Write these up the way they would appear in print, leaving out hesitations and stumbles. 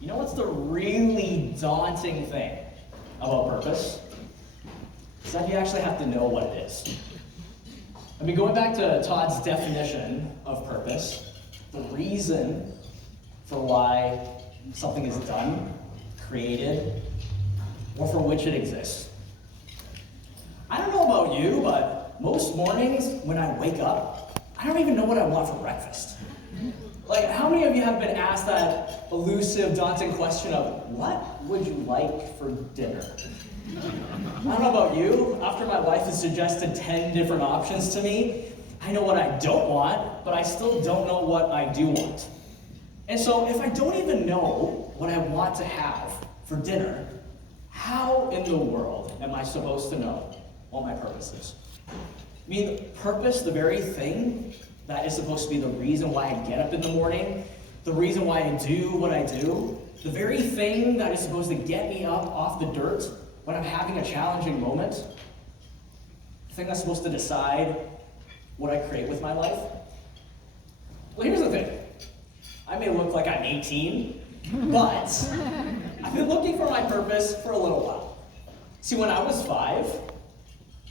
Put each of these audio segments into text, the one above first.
You know what's the really daunting thing about purpose? Is that you actually have to know what it is. I mean, going back to Todd's definition of purpose, the reason for why something is done, created, or for which it exists. I don't know about you, but most mornings when I wake up, I don't even know what I want for breakfast. Like, how many of you have been asked that elusive, daunting question of, what would you like for dinner? I don't know about you, after my wife has suggested 10 different options to me, I know what I don't want, but I still don't know what I do want. And so if I don't even know what I want to have for dinner, how in the world am I supposed to know what my purpose is? I mean, purpose, the very thing that is supposed to be the reason why I get up in the morning, the reason why I do what I do, the very thing that is supposed to get me up off the dirt when I'm having a challenging moment, the thing that's supposed to decide what I create with my life. Well, here's the thing. I may look like I'm 18, but I've been looking for my purpose for a little while. See, when I was 5,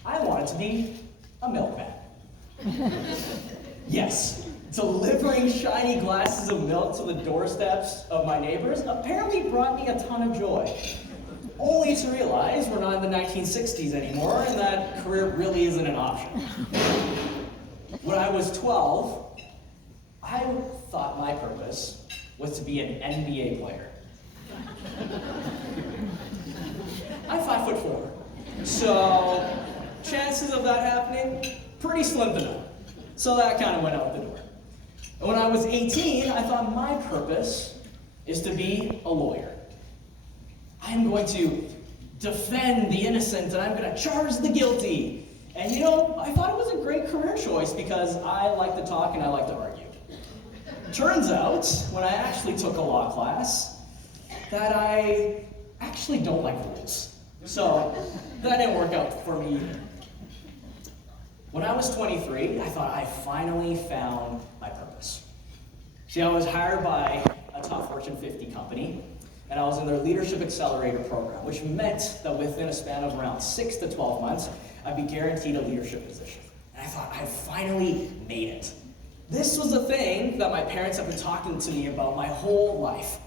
I wanted to be a milkman. Yes, delivering shiny glasses of milk to the doorsteps of my neighbors apparently brought me a ton of joy. Only to realize we're not in the 1960s anymore and that career really isn't an option. When I was 12, I thought my purpose was to be an NBA player. I'm 5'4", so chances of that happening, pretty slim to none. So that kind of went out the door. And when I was 18, I thought my purpose is to be a lawyer. I'm going to defend the innocent and I'm going to charge the guilty. And you know, I thought it was a great career choice because I like to talk and I like to argue. Turns out, when I actually took a law class, that I actually don't like rules. So that didn't work out for me either. When I was 23, I thought I finally found my purpose. See, I was hired by a top Fortune 50 company, and I was in their Leadership Accelerator program, which meant that within a span of around 6 to 12 months, I'd be guaranteed a leadership position. And I thought, I finally made it. This was the thing that my parents have been talking to me about my whole life.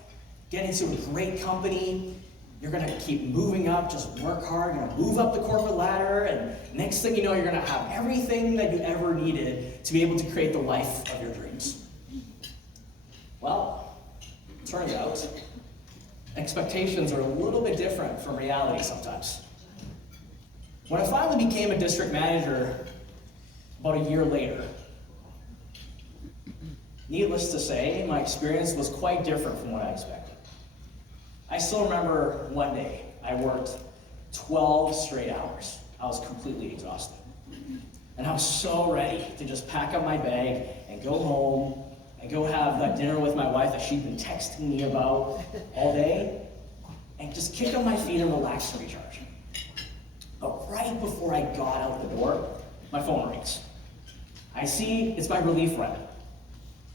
Get into a great company, you're gonna keep moving up, just work hard, you're gonna move up the corporate ladder, and next thing you know, you're gonna have everything that you ever needed to be able to create the life of your dreams. Well, turns out, expectations are a little bit different from reality sometimes. When I finally became a district manager about a year later, needless to say, my experience was quite different from what I expected. I still remember one day, I worked 12 straight hours. I was completely exhausted. And I was so ready to just pack up my bag and go home and go have that dinner with my wife that she'd been texting me about all day and just kick up my feet and relax and recharge. But right before I got out the door, my phone rings. I see it's my relief rep.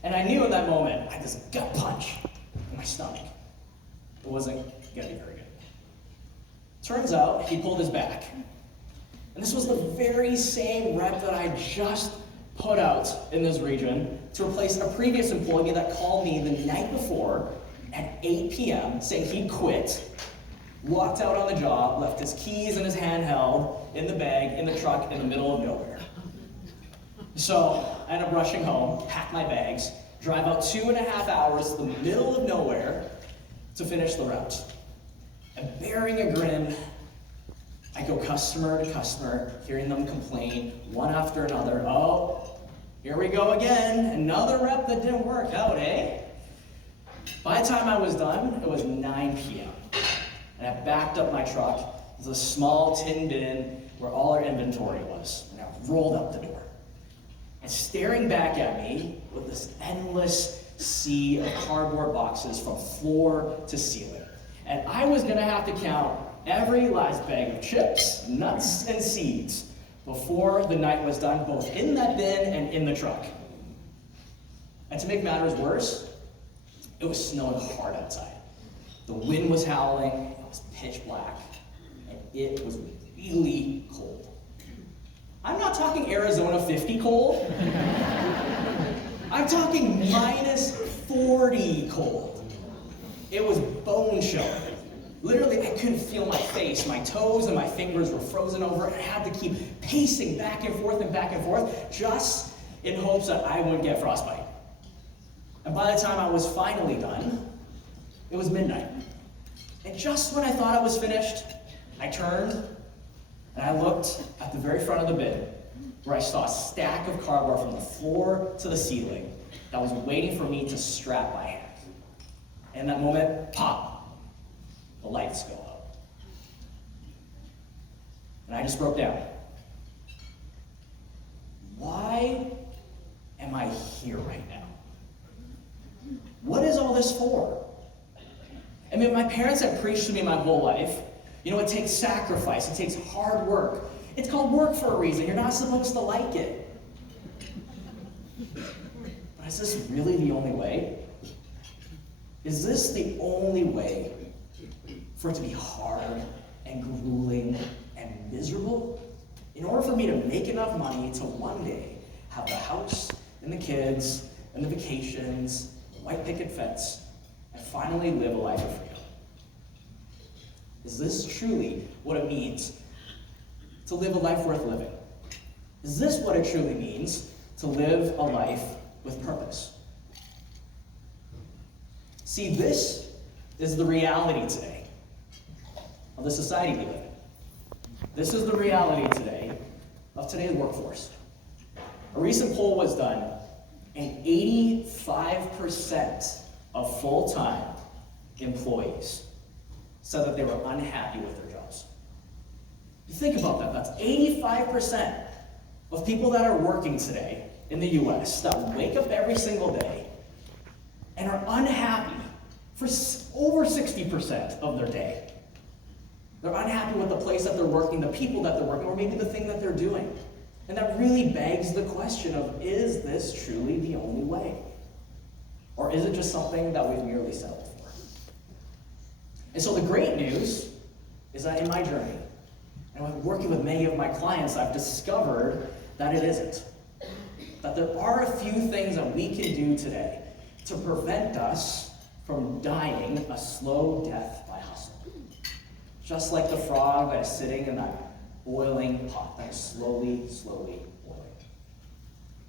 And I knew in that moment, I had this gut punch in my stomach. It wasn't gonna be very good. Turns out, he pulled his back. And this was the very same rep that I just put out in this region to replace a previous employee that called me the night before at 8 p.m. saying he quit, walked out on the job, left his keys and his handheld in the bag in the truck in the middle of nowhere. So I ended up rushing home, pack my bags, drive out 2.5 hours to the middle of nowhere to finish the route. And bearing a grin, I go customer to customer, hearing them complain one after another. Oh, here we go again, another rep that didn't work out, eh? By the time I was done, it was 9 p.m. And I backed up my truck. It was a small tin bin where all our inventory was. And I rolled up the door. And staring back at me with this endless sea of cardboard boxes from floor to ceiling. And I was gonna have to count every last bag of chips, nuts, and seeds before the night was done, both in that bin and in the truck. And to make matters worse, it was snowing hard outside. The wind was howling, it was pitch black, and it was really cold. I'm not talking Arizona 50 cold. I'm talking minus 40 cold. It was bone chilling. Literally, I couldn't feel my face. My toes and my fingers were frozen over, and I had to keep pacing back and forth, just in hopes that I wouldn't get frostbite. And by the time I was finally done, it was midnight. And just when I thought I was finished, I turned and I looked at the very front of the bin, where I saw a stack of cardboard from the floor to the ceiling that was waiting for me to strap my hand. And in that moment, pop, the lights go out. And I just broke down. Why am I here right now? What is all this for? I mean, my parents have preached to me my whole life. You know, it takes sacrifice, it takes hard work. It's called work for a reason. You're not supposed to like it. But is this really the only way? Is this the only way for it to be hard and grueling and miserable? In order for me to make enough money to one day have the house and the kids and the vacations, the white picket fence, and finally live a life of freedom. Is this truly what it means to live a life worth living? Is this what it truly means to live a life with purpose? See, this is the reality today of the society we live in. This is the reality today of today's workforce. A recent poll was done, and 85% of full-time employees said that they were unhappy with their jobs. You think about that. That's 85% of people that are working today in the US that wake up every single day and are unhappy for over 60% of their day. They're unhappy with the place that they're working, the people that they're working, or maybe the thing that they're doing. And that really begs the question of, is this truly the only way? Or is it just something that we've merely settled for? And so the great news is that in my journey, and with working with many of my clients, I've discovered that it isn't. That there are a few things that we can do today to prevent us from dying a slow death by hustle. Just like the frog that is sitting in that boiling pot that is slowly boiling.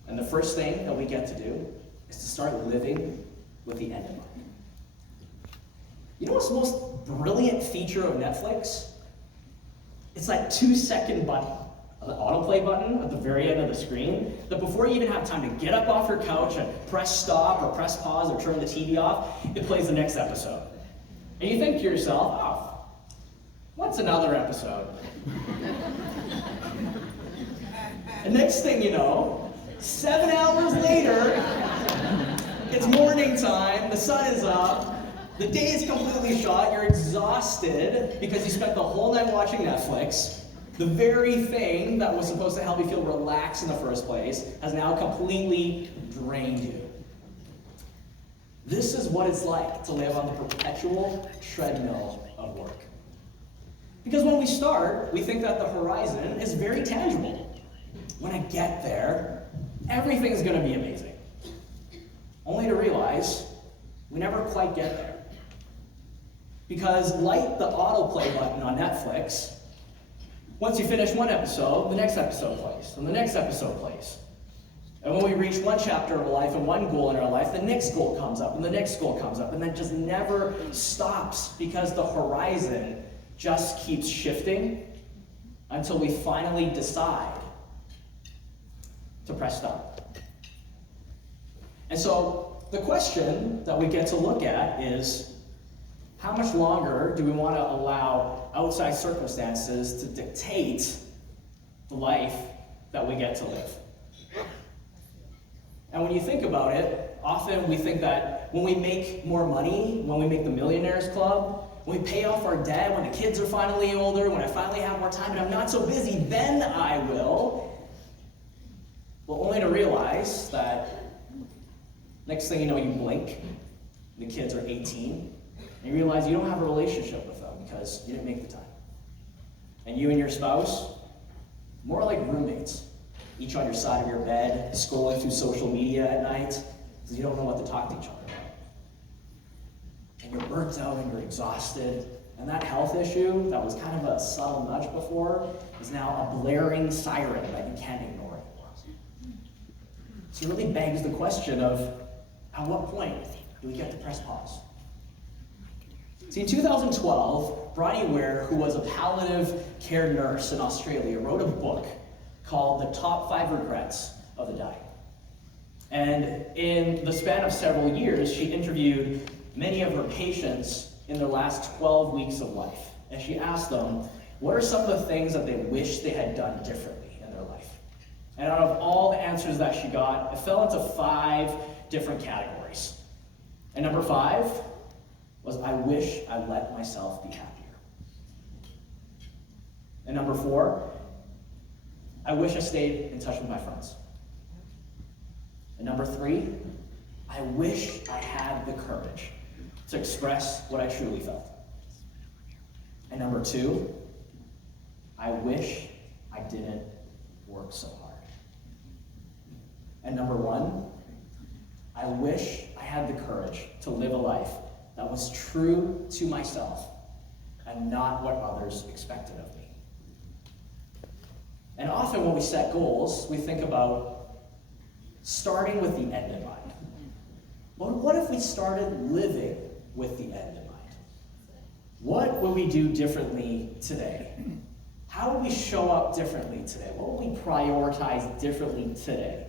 And the first thing that we get to do is to start living with the end in mind. You know what's the most brilliant feature of Netflix? It's that 2-second button, the autoplay button at the very end of the screen, that before you even have time to get up off your couch and press stop or press pause or turn the TV off, it plays the next episode. And you think to yourself, oh, what's another episode? And next thing you know, 7 hours later, it's morning time, the sun is up, the day is completely shot, you're exhausted because you spent the whole night watching Netflix. The very thing that was supposed to help you feel relaxed in the first place has now completely drained you. This is what it's like to live on the perpetual treadmill of work. Because when we start, we think that the horizon is very tangible. When I get there, everything's going to be amazing. Only to realize we never quite get there. Because like the autoplay button on Netflix, once you finish one episode, the next episode plays, and the next episode plays. And when we reach one chapter of our life and one goal in our life, the next goal comes up, and the next goal comes up, and that just never stops because the horizon just keeps shifting until we finally decide to press stop. And so the question that we get to look at is, how much longer do we want to allow outside circumstances to dictate the life that we get to live? And when you think about it, often we think that when we make more money, when we make the Millionaires Club, when we pay off our debt, when the kids are finally older, when I finally have more time and I'm not so busy, then I will. Well, only to realize that next thing you know, you blink, the kids are 18, And you realize you don't have a relationship with them because you didn't make the time. And you and your spouse, more like roommates, each on your side of your bed, scrolling through social media at night because you don't know what to talk to each other about. And you're burnt out and you're exhausted. And that health issue that was kind of a subtle nudge before is now a blaring siren that you can't ignore anymore. So it really begs the question of, at what point do we get to press pause? See, in 2012, Bronnie Ware, who was a palliative care nurse in Australia, wrote a book called The Top 5 Regrets of the Dying. And in the span of several years, she interviewed many of her patients in their last 12 weeks of life. And she asked them, what are some of the things that they wish they had done differently in their life? And out of all the answers that she got, it fell into 5 different categories. And number 5 was, I wish I let myself be happier. And number 4, I wish I stayed in touch with my friends. And number 3, I wish I had the courage to express what I truly felt. And number 2, I wish I didn't work so hard. And number 1, I wish I had the courage to live a life that was true to myself and not what others expected of me. And often when we set goals, we think about starting with the end in mind. But what if we started living with the end in mind? What would we do differently today? How would we show up differently today? What would we prioritize differently today?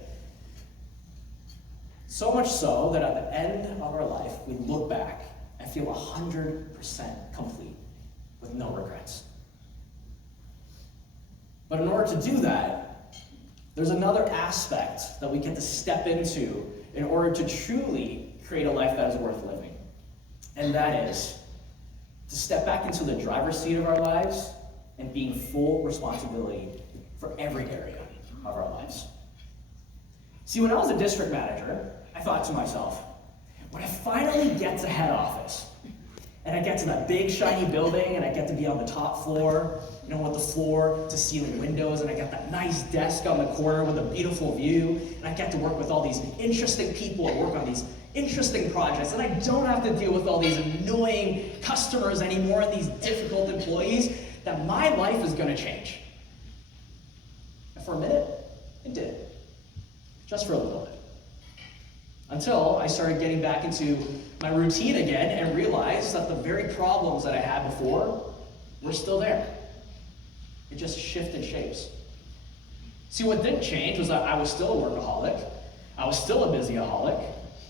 So much so that at the end of our life, we look back and feel 100% complete with no regrets. But in order to do that, there's another aspect that we get to step into in order to truly create a life that is worth living. And that is to step back into the driver's seat of our lives and being full responsibility for every area of our lives. See, when I was a district manager, I thought to myself, when I finally get to head office, and I get to that big shiny building, and I get to be on the top floor, you know, with the floor to ceiling windows, and I got that nice desk on the corner with a beautiful view, and I get to work with all these interesting people and work on these interesting projects, and I don't have to deal with all these annoying customers anymore and these difficult employees, that my life is going to change. And for a minute, it did. Just for a little bit. Until I started getting back into my routine again and realized that the very problems that I had before were still there. It just shifted shapes. See, what didn't change was that I was still a workaholic. I was still a busyaholic.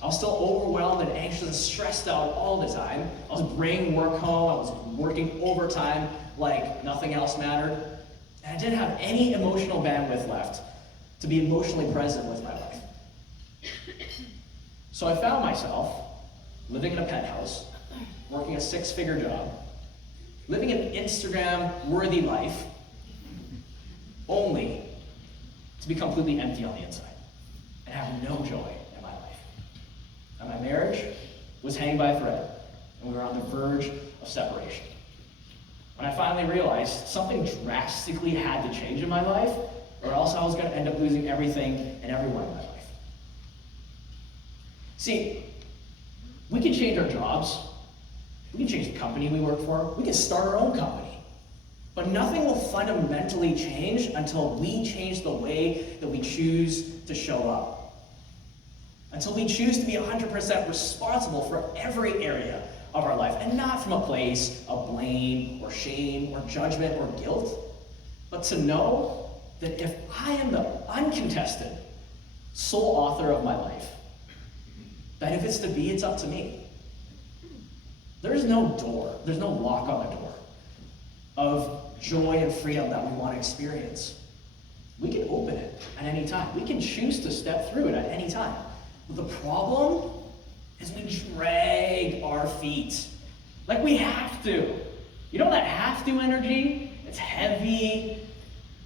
I was still overwhelmed and anxious and stressed out all the time. I was bringing work home. I was working overtime like nothing else mattered. And I didn't have any emotional bandwidth left to be emotionally present with my life. So I found myself living in a penthouse, working a 6-figure job, living an Instagram-worthy life, only to be completely empty on the inside and have no joy in my life. And my marriage was hanging by a thread, and we were on the verge of separation. When I finally realized something drastically had to change in my life, or else I was going to end up losing everything and everyone in my life. See, we can change our jobs, we can change the company we work for, we can start our own company, but nothing will fundamentally change until we change the way that we choose to show up. Until we choose to be 100% responsible for every area of our life, and not from a place of blame or shame or judgment or guilt, but to know that if I am the uncontested sole author of my life, that if it's to be, it's up to me. There's no door, there's no lock on the door of joy and freedom that we want to experience. We can open it at any time. We can choose to step through it at any time. But the problem is we drag our feet. Like we have to. You know that have to energy? It's heavy.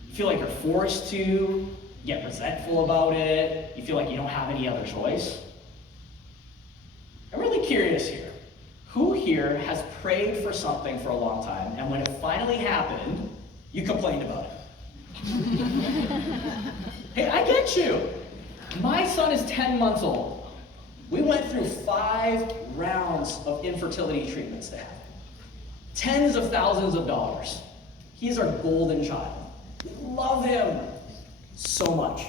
You feel like you're forced to. You get resentful about it. You feel like you don't have any other choice. I'm really curious here. Who here has prayed for something for a long time, and when it finally happened, you complained about it? Hey, I get you. My son is 10 months old. We went through 5 rounds of infertility treatments to have him. Tens of thousands of dollars. He's our golden child. We love him so much.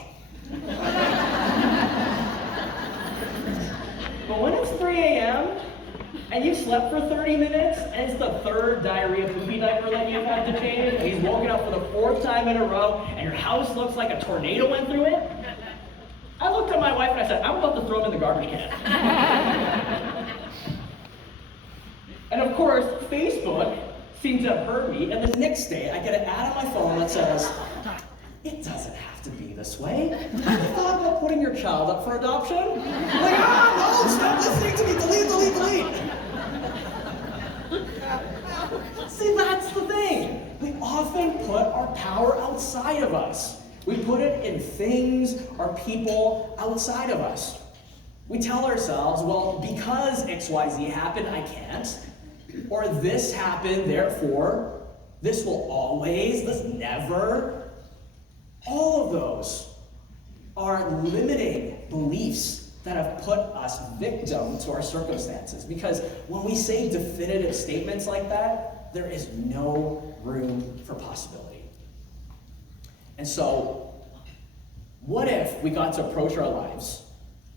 But when it's 3 a.m., and you slept for 30 minutes, and it's the 3rd diarrhea poopy diaper that you've had to change, and he's woken up for the 4th time in a row, and your house looks like a tornado went through it, I looked at my wife and I said, I'm about to throw him in the garbage can. And of course, Facebook seemed to have heard me, and the next day I get an ad on my phone that says, it doesn't have to be this way. Have you thought about putting your child up for adoption? I'm like, no, stop listening to me, delete. See, that's the thing. We often put our power outside of us. We put it in things or people outside of us. We tell ourselves, well, because XYZ happened, I can't. Or this happened, therefore, this will always, this never. All of those are limiting beliefs that have put us victim to our circumstances. Because when we say definitive statements like that, there is no room for possibility. And so, what if we got to approach our lives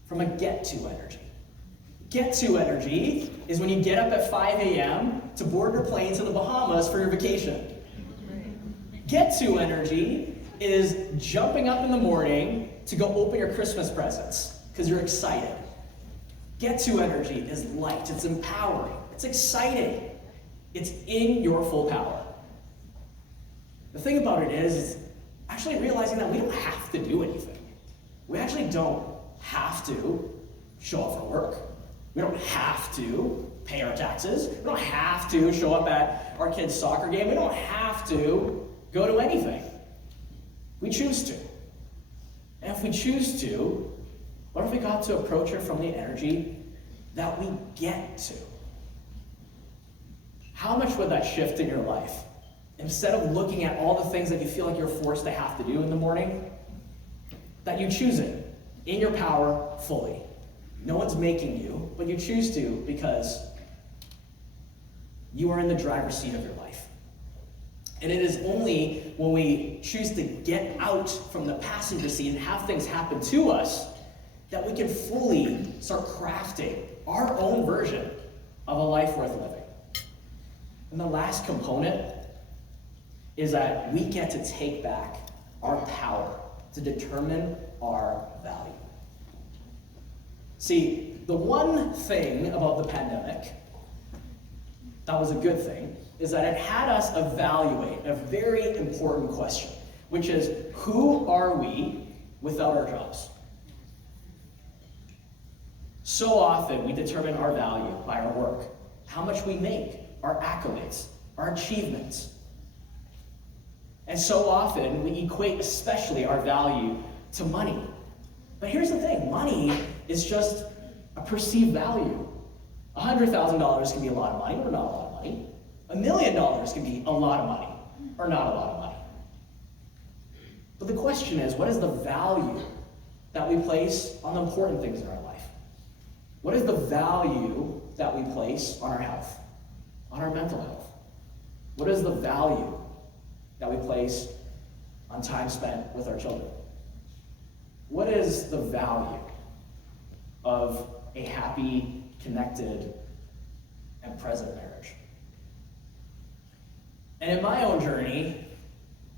from a get-to energy? Get-to energy is when you get up at 5 a.m. to board your plane to the Bahamas for your vacation. Get-to energy is jumping up in the morning to go open your Christmas presents because you're excited. Get-to energy is light, it's empowering, it's exciting, it's in your full power. The thing about it is actually realizing that we don't have to do anything. We actually don't have to show up for work. We don't have to pay our taxes. We don't have to show up at our kids' soccer game. We don't have to go to anything. We choose to. And if we choose to, what if we got to approach it from the energy that we get to? How much would that shift in your life? Instead of looking at all the things that you feel like you're forced to have to do in the morning, that you choose it in your power fully. No one's making you, but you choose to because you are in the driver's seat of your life. And it is only when we choose to get out from the passenger seat and have things happen to us that we can fully start crafting our own version of a life worth living. And the last component is that we get to take back our power to determine our value. See, the one thing about the pandemic that was a good thing is that it had us evaluate a very important question, which is, who are we without our jobs? So often we determine our value by our work, how much we make, our accolades, our achievements. And so often we equate especially our value to money. But here's the thing, money is just a perceived value. $100,000 can be a lot of money or not a lot of money. $1 million can be a lot of money or not a lot of money. But the question is, what is the value that we place on the important things in our life? What is the value that we place on our health, on our mental health? What is the value that we place on time spent with our children? What is the value of a happy, connected, and present marriage? And in my own journey,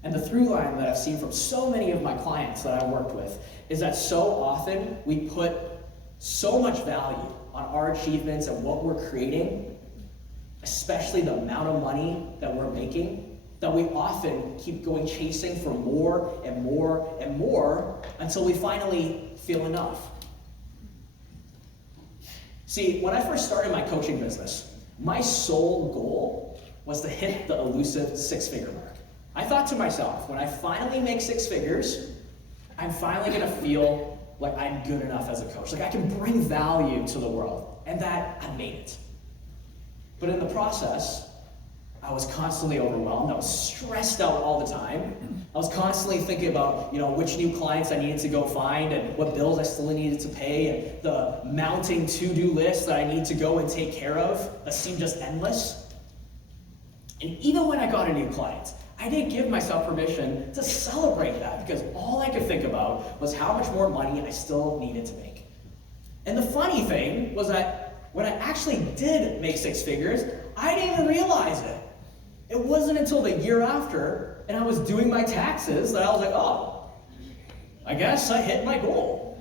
and the through line that I've seen from so many of my clients that I've worked with, is that so often we put so much value on our achievements and what we're creating, especially the amount of money that we're making, that we often keep going chasing for more and more and more until we finally feel enough. See, when I first started my coaching business, my sole goal was to hit the elusive 6-figure mark. I thought to myself, when I finally make 6 figures, I'm finally gonna feel like I'm good enough as a coach. Like I can bring value to the world, and that I made it. But in the process, I was constantly overwhelmed. I was stressed out all the time. I was constantly thinking about, which new clients I needed to go find and what bills I still needed to pay and the mounting to-do list that I need to go and take care of that seemed just endless. And even when I got a new client, I didn't give myself permission to celebrate that because all I could think about was how much more money I still needed to make. And the funny thing was that when I actually did make six figures, I didn't even realize it. It wasn't until the year after, and I was doing my taxes, that I was like, oh, I guess I hit my goal.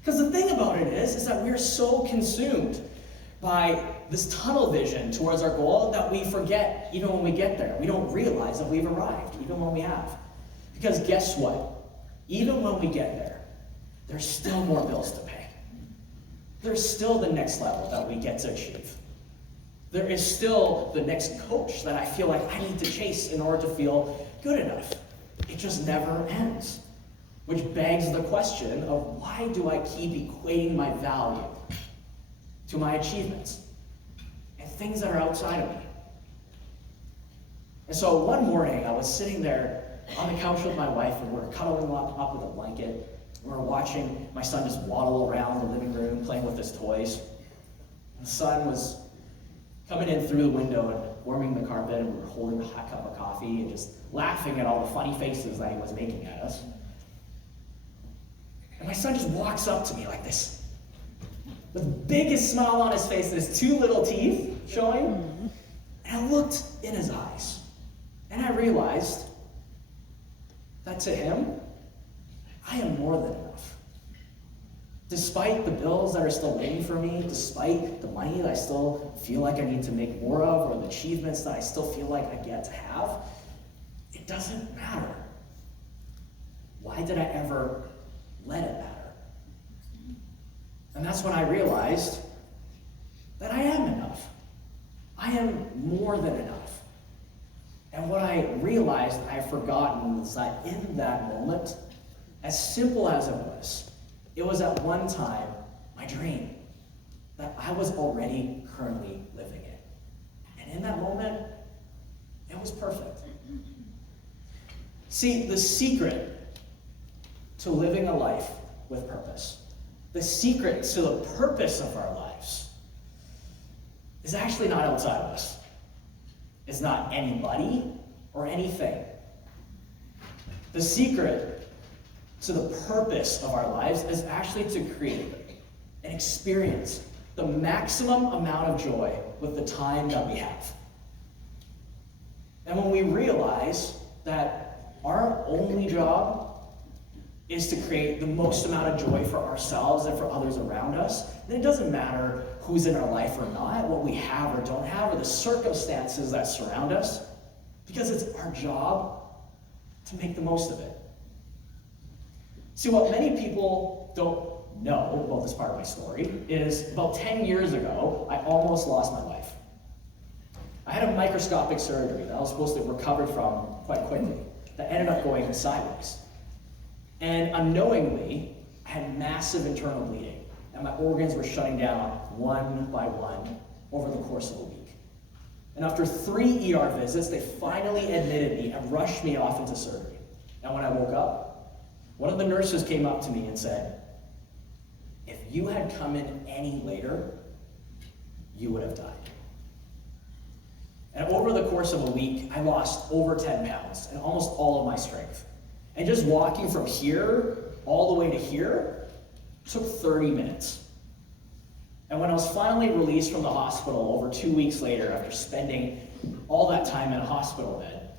Because the thing about it is that we're so consumed by this tunnel vision towards our goal that we forget even when we get there. We don't realize that we've arrived, even when we have. Because guess what? Even when we get there, there's still more bills to pay. There's still the next level that we get to achieve. There is still the next coach that I feel like I need to chase in order to feel good enough. It just never ends. Which begs the question of why do I keep equating my value to my achievements and things that are outside of me? And so one morning I was sitting there on the couch with my wife and we're cuddling up with a blanket. We're watching my son just waddle around the living room playing with his toys. And the sun was coming in through the window and warming the carpet, and we were holding a hot cup of coffee and just laughing at all the funny faces that he was making at us. And my son just walks up to me like this, with the biggest smile on his face and his two little teeth showing. And I looked in his eyes, and I realized that to him, I am more than enough. Despite the bills that are still waiting for me, despite the money that I still feel like I need to make more of, or the achievements that I still feel like I get to have, it doesn't matter. Why did I ever let it matter? And that's when I realized that I am enough. I am more than enough. And what I realized I've forgotten is that in that moment, as simple as it was at one time my dream that I was already currently living in. And in that moment, it was perfect. See, the secret to living a life with purpose, the secret to the purpose of our lives, is actually not outside of us. It's not anybody or anything. The secret to the purpose of our lives is actually to create and experience the maximum amount of joy with the time that we have. And when we realize that our only job is to create the most amount of joy for ourselves and for others around us, then it doesn't matter who's in our life or not, what we have or don't have, or the circumstances that surround us, because it's our job to make the most of it. See, what many people don't know about this part of my story is about 10 years ago, I almost lost my life. I had a microscopic surgery that I was supposed to recover from quite quickly that ended up going sideways. And unknowingly, I had massive internal bleeding, and my organs were shutting down one by one over the course of a week. And after 3 ER visits, they finally admitted me and rushed me off into surgery. And when I woke up, one of the nurses came up to me and said, "If you had come in any later, you would have died." And over the course of a week, I lost over 10 pounds and almost all of my strength. And just walking from here all the way to here took 30 minutes. And when I was finally released from the hospital over 2 weeks later, after spending all that time in a hospital bed,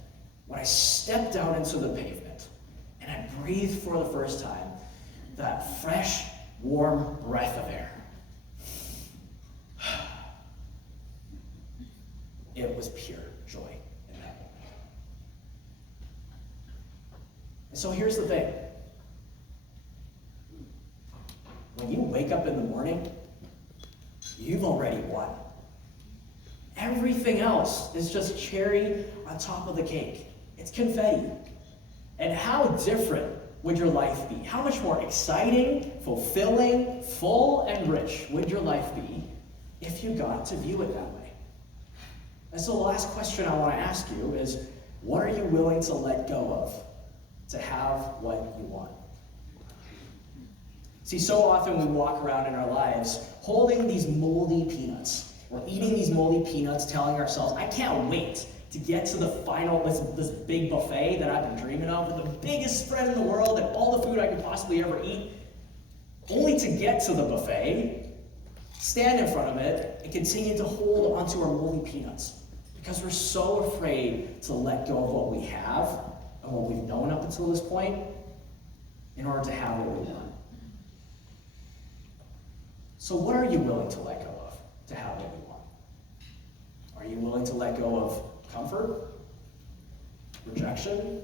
when I stepped out into the pavement and I breathed for the first time that fresh, warm breath of air, it was pure joy in that moment. And so here's the thing. When you wake up in the morning, you've already won. Everything else is just cherry on top of the cake. It's confetti. And how different would your life be? How much more exciting, fulfilling, full, and rich would your life be if you got to view it that way. And so the last question I want to ask you is, what are you willing to let go of to have what you want? See, so often we walk around in our lives holding these moldy peanuts. We're eating these moldy peanuts, telling ourselves, I can't wait to get to the final, this big buffet that I've been dreaming of, with the biggest spread in the world and all the food I could possibly ever eat, only to get to the buffet, stand in front of it, and continue to hold onto our moldy peanuts. Because we're so afraid to let go of what we have and what we've known up until this point in order to have what we want. So what are you willing to let go of to have what you want? Are you willing to let go of comfort, rejection,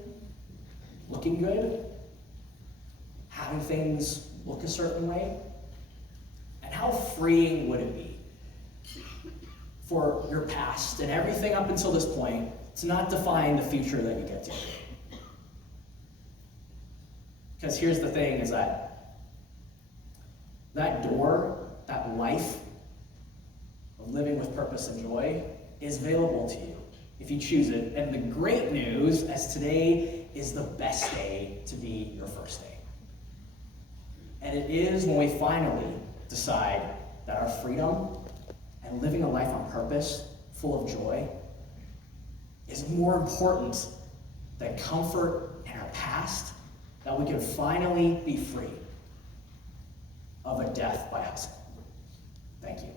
looking good, having things look a certain way? And how freeing would it be for your past and everything up until this point to not define the future that you get to? Because here's the thing, is that door, that life of living with purpose and joy is available to you if you choose it. And the great news is today is the best day to be your first day. And it is when we finally decide that our freedom and living a life on purpose, full of joy, is more important than comfort and our past, that we can finally be free of a death by hustle. Thank you.